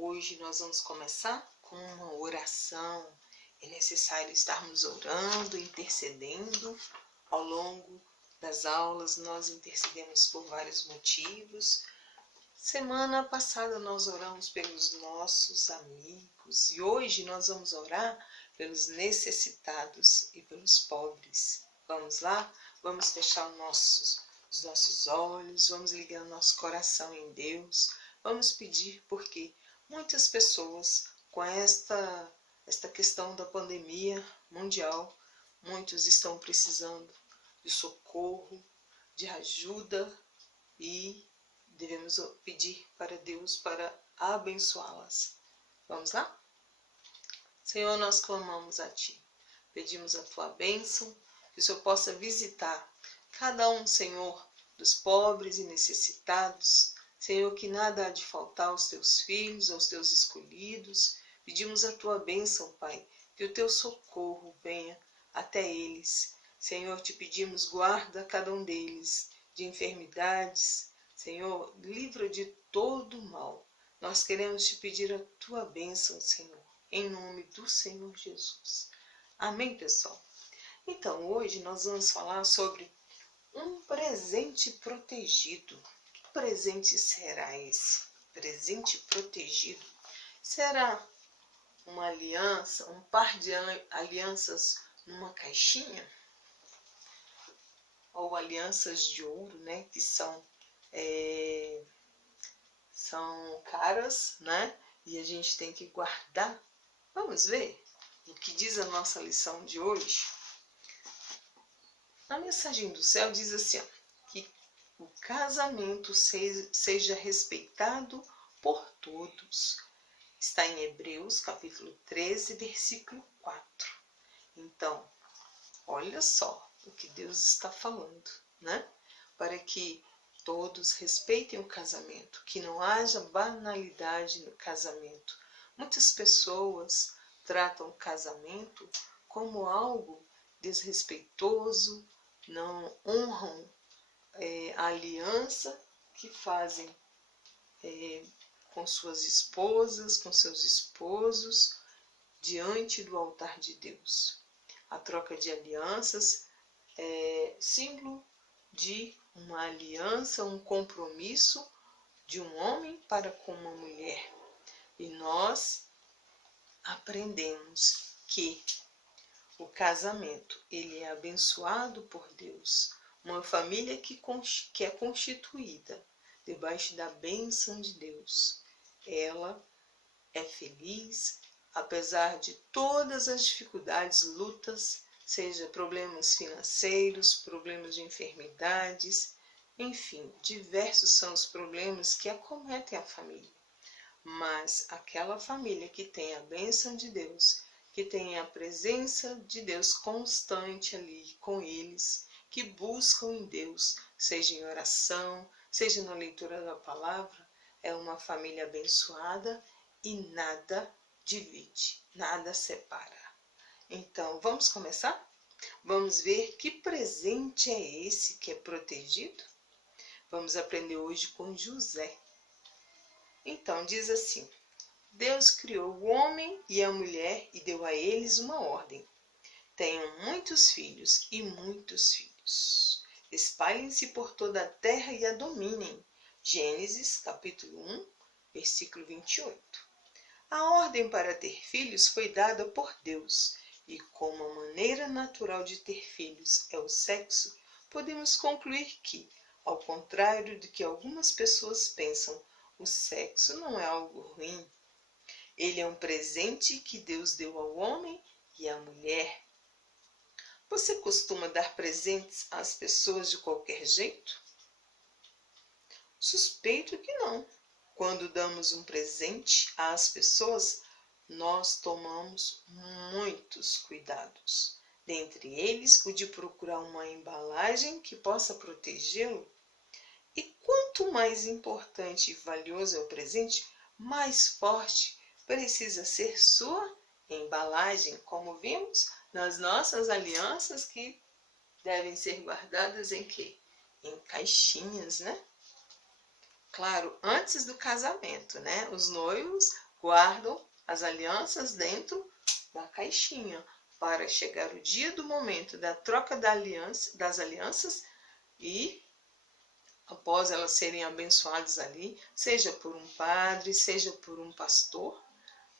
Hoje nós vamos começar com uma oração. É necessário estarmos orando, intercedendo. Ao longo das aulas nós intercedemos por vários motivos. Semana passada nós oramos pelos nossos amigos e hoje nós vamos orar pelos necessitados e pelos pobres. Vamos lá? Vamos fechar os nossos olhos, vamos ligar o nosso coração em Deus. Vamos pedir porque muitas pessoas com esta questão da pandemia mundial, muitos estão precisando de socorro, de ajuda e devemos pedir para Deus para abençoá-las. Vamos lá? Senhor, nós clamamos a Ti. Pedimos a Tua bênção, que o Senhor possa visitar cada um, Senhor, dos pobres e necessitados. Senhor, que nada há de faltar aos Teus filhos, aos Teus escolhidos. Pedimos a Tua bênção, Pai, que o Teu socorro venha até eles. Senhor, te pedimos, guarda cada um deles de enfermidades. Senhor, livra de todo mal. Nós queremos te pedir a Tua bênção, Senhor, em nome do Senhor Jesus. Amém, pessoal? Então, hoje nós vamos falar sobre um presente protegido. Que presente será esse? Presente protegido. Será uma aliança, um par de alianças numa caixinha? Ou alianças de ouro, né? Que são caras, né? E a gente tem que guardar. Vamos ver o que diz a nossa lição de hoje? A mensagem do céu diz assim, que o casamento seja respeitado por todos. Está em Hebreus, capítulo 13, versículo 4. Então, olha só o que Deus está falando, né? Para que todos respeitem o casamento, que não haja banalidade no casamento. Muitas pessoas tratam o casamento como algo desrespeitoso, não honram a aliança que fazem com suas esposas, com seus esposos, diante do altar de Deus. A troca de alianças é símbolo de uma aliança, um compromisso de um homem para com uma mulher. E nós aprendemos que o casamento ele é abençoado por Deus. Uma família que é constituída debaixo da bênção de Deus. Ela é feliz, apesar de todas as dificuldades, lutas, seja problemas financeiros, problemas de enfermidades, enfim, diversos são os problemas que acometem a família. Mas aquela família que tem a bênção de Deus, que tem a presença de Deus constante ali com eles, que buscam em Deus, seja em oração, seja na leitura da palavra, é uma família abençoada e nada divide, nada separa. Então, vamos começar? Vamos ver que presente é esse que é protegido? Vamos aprender hoje com José. Então, diz assim, Deus criou o homem e a mulher e deu a eles uma ordem. Tenham muitos filhos e muitos filhos. Espalhem-se por toda a terra e a dominem. Gênesis, capítulo 1, versículo 28. A ordem para ter filhos foi dada por Deus, e como a maneira natural de ter filhos é o sexo, podemos concluir que, ao contrário do que algumas pessoas pensam, o sexo não é algo ruim. Ele é um presente que Deus deu ao homem e à mulher. Você costuma dar presentes às pessoas de qualquer jeito? Suspeito que não. Quando damos um presente às pessoas, nós tomamos muitos cuidados. Dentre eles, o de procurar uma embalagem que possa protegê-lo. E quanto mais importante e valioso é o presente, mais forte precisa ser sua embalagem, como vimos nas nossas alianças que devem ser guardadas em quê? Em caixinhas, né? Claro, antes do casamento, né? Os noivos guardam as alianças dentro da caixinha para chegar o dia do momento da troca das alianças e após elas serem abençoadas ali, seja por um padre, seja por um pastor,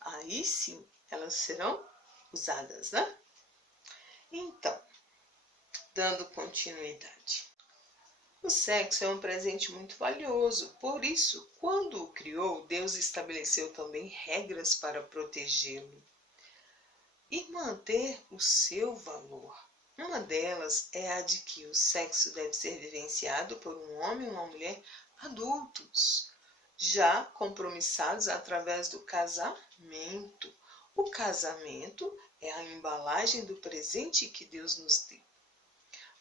aí sim elas serão usadas, né? Então, dando continuidade. O sexo é um presente muito valioso, por isso, quando o criou, Deus estabeleceu também regras para protegê-lo e manter o seu valor. Uma delas é a de que o sexo deve ser vivenciado por um homem e uma mulher adultos, já compromissados através do casamento. O casamento é a embalagem do presente que Deus nos deu.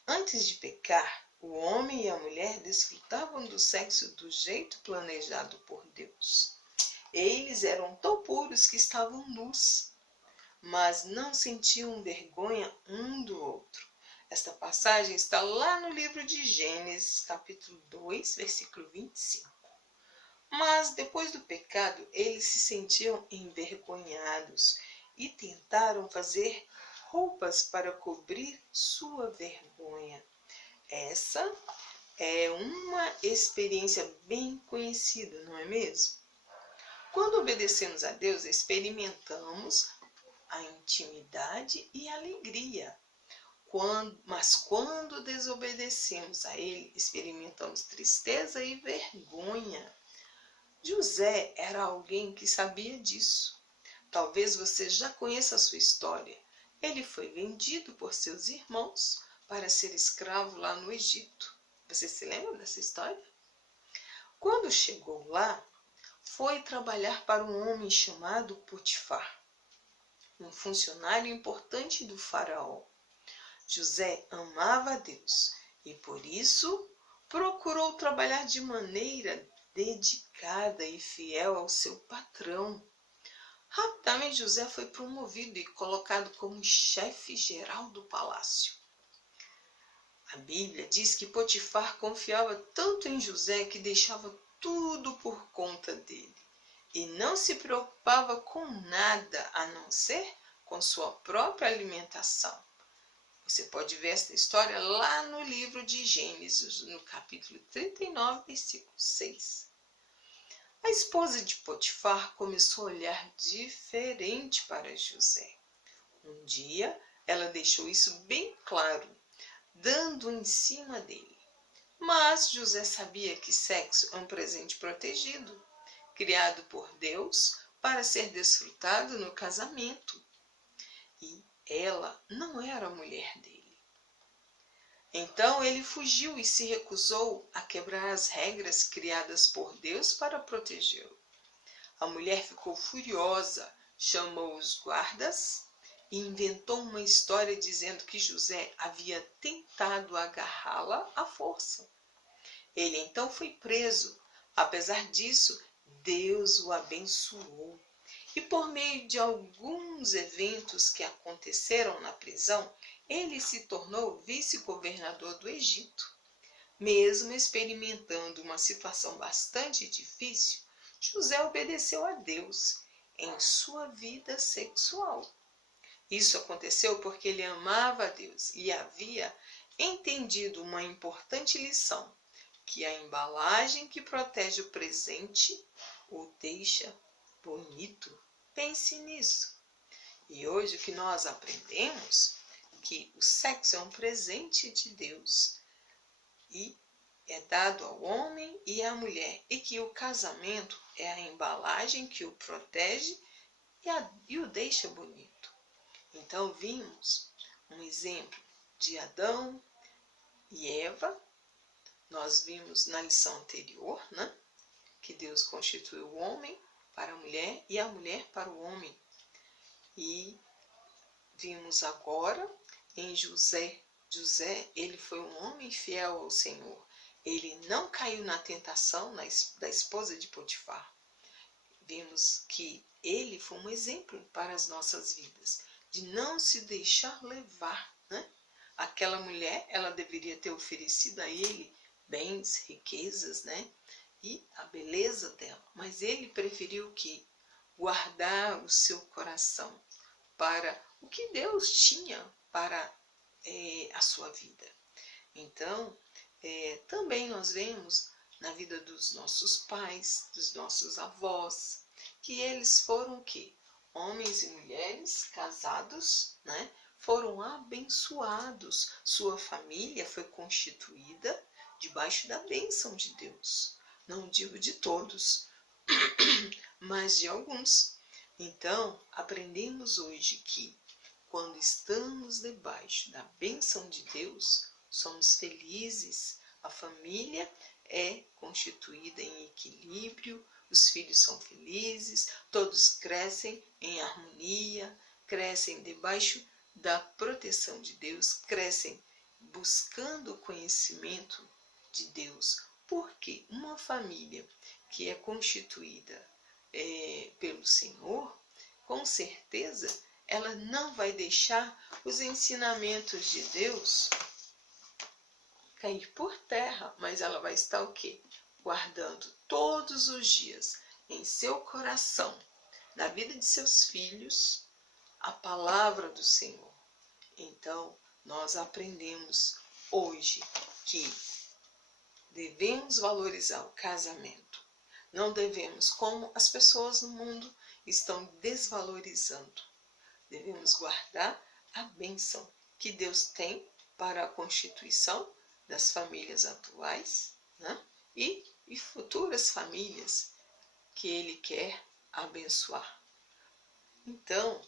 Antes de pecar, o homem e a mulher desfrutavam do sexo do jeito planejado por Deus. Eles eram tão puros que estavam nus, mas não sentiam vergonha um do outro. Esta passagem está lá no livro de Gênesis, capítulo 2, versículo 25. Mas depois do pecado, eles se sentiam envergonhados e tentaram fazer roupas para cobrir sua vergonha. Essa é uma experiência bem conhecida, não é mesmo? Quando obedecemos a Deus, experimentamos a intimidade e a alegria. Mas quando desobedecemos a Ele, experimentamos tristeza e vergonha. José era alguém que sabia disso. Talvez você já conheça a sua história. Ele foi vendido por seus irmãos para ser escravo lá no Egito. Você se lembra dessa história? Quando chegou lá, foi trabalhar para um homem chamado Potifar, um funcionário importante do faraó. José amava a Deus e por isso procurou trabalhar de maneira dedicada e fiel ao seu patrão. Rapidamente José foi promovido e colocado como chefe geral do palácio. A Bíblia diz que Potifar confiava tanto em José que deixava tudo por conta dele e não se preocupava com nada a não ser com sua própria alimentação. Você pode ver essa história lá no livro de Gênesis, no capítulo 39, versículo 6. A esposa de Potifar começou a olhar diferente para José. Um dia, ela deixou isso bem claro, dando em cima dele. Mas José sabia que sexo é um presente protegido, criado por Deus para ser desfrutado no casamento. E ela não era a mulher dele. Então ele fugiu e se recusou a quebrar as regras criadas por Deus para protegê-lo. A mulher ficou furiosa, chamou os guardas e inventou uma história dizendo que José havia tentado agarrá-la à força. Ele então foi preso. Apesar disso, Deus o abençoou. E por meio de alguns eventos que aconteceram na prisão, ele se tornou vice-governador do Egito. Mesmo experimentando uma situação bastante difícil, José obedeceu a Deus em sua vida sexual. Isso aconteceu porque ele amava a Deus e havia entendido uma importante lição, que a embalagem que protege o presente o deixa bonito. Pense nisso. E hoje o que nós aprendemos é que o sexo é um presente de Deus e é dado ao homem e à mulher, e que o casamento é a embalagem que o protege e o deixa bonito. Então vimos um exemplo de Adão e Eva. Nós vimos na lição anterior, né, que Deus constituiu o homem para a mulher e a mulher para o homem. E vimos agora em José. José, ele foi um homem fiel ao Senhor. Ele não caiu na tentação da esposa de Potifar. Vimos que ele foi um exemplo para as nossas vidas, de não se deixar levar, né? Aquela mulher, ela deveria ter oferecido a ele bens, riquezas, né? E a beleza dela. Mas ele preferiu o quê? guardar o seu coração para o que Deus tinha para a sua vida. Então, também nós vemos na vida dos nossos pais, dos nossos avós, que eles foram o quê? Homens e mulheres casados, né? Foram abençoados. Sua família foi constituída debaixo da bênção de Deus. Não digo de todos, mas de alguns. Então, aprendemos hoje que quando estamos debaixo da bênção de Deus, somos felizes, a família é constituída em equilíbrio, os filhos são felizes, todos crescem em harmonia, crescem debaixo da proteção de Deus, crescem buscando o conhecimento de Deus. Porque uma família que é constituída pelo Senhor, com certeza ela não vai deixar os ensinamentos de Deus cair por terra, mas ela vai estar o quê? Guardando todos os dias em seu coração, na vida de seus filhos, a palavra do Senhor. Então, nós aprendemos hoje que devemos valorizar o casamento. Não devemos, como as pessoas no mundo estão desvalorizando. Devemos guardar a bênção que Deus tem para a constituição das famílias atuais, né? e futuras famílias que Ele quer abençoar. Então,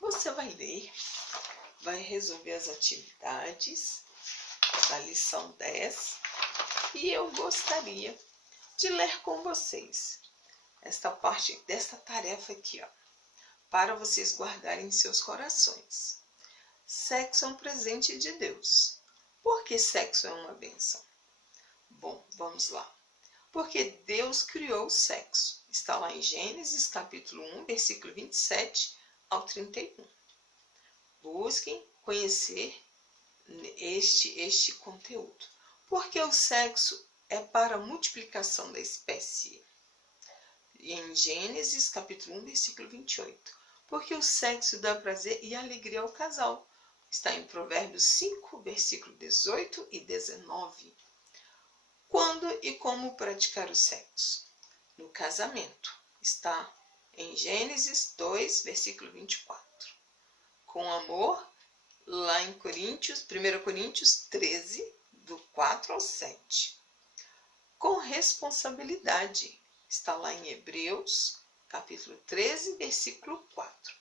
você vai ler, vai resolver as atividades da lição 10 e eu gostaria de ler com vocês esta parte desta tarefa aqui, ó, para vocês guardarem em seus corações. Sexo é um presente de Deus. Por que sexo é uma bênção? Bom, vamos lá. Porque Deus criou o sexo. Está lá em Gênesis capítulo 1, versículo 27 ao 31. Busquem conhecer este conteúdo. Porque o sexo é para a multiplicação da espécie. E em Gênesis capítulo 1, versículo 28. Porque o sexo dá prazer e alegria ao casal. Está em Provérbios 5, versículo 18 e 19. Quando e como praticar o sexo? No casamento. Está em Gênesis 2, versículo 24. Com amor, lá em 1 Coríntios 13, do 4 ao 7. Com responsabilidade. Está lá em Hebreus, capítulo 13, versículo 4.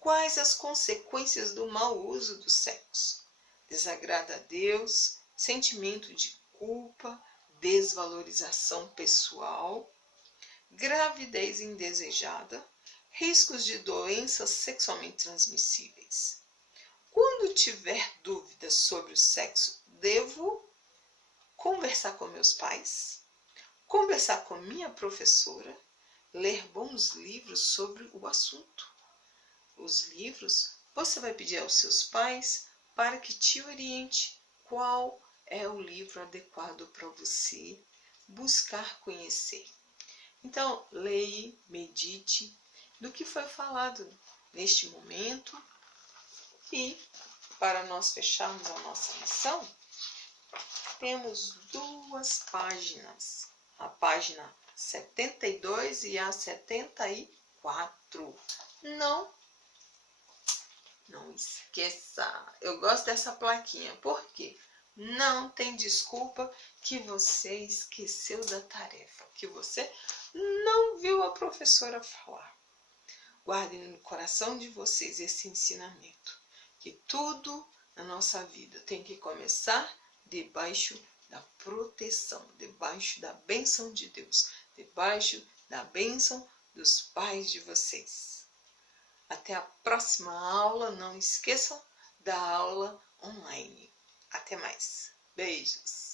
Quais as consequências do mau uso do sexo? Desagrada a Deus, sentimento de culpa, desvalorização pessoal, gravidez indesejada, riscos de doenças sexualmente transmissíveis. Quando tiver dúvidas sobre o sexo, devo conversar com meus pais, conversar com minha professora, ler bons livros sobre o assunto. Os livros você vai pedir aos seus pais para que te oriente qual é o livro adequado para você buscar conhecer. Então, leia, medite do que foi falado neste momento e, para nós fecharmos a nossa lição, temos duas páginas, a página 72 e a 74. Não esqueça, eu gosto dessa plaquinha, porque não tem desculpa que você esqueceu da tarefa, que você não viu a professora falar. Guardem no coração de vocês esse ensinamento, que tudo na nossa vida tem que começar debaixo da proteção, debaixo da bênção de Deus, debaixo da bênção dos pais de vocês. Até a próxima aula, não esqueçam da aula online. Até mais. Beijos.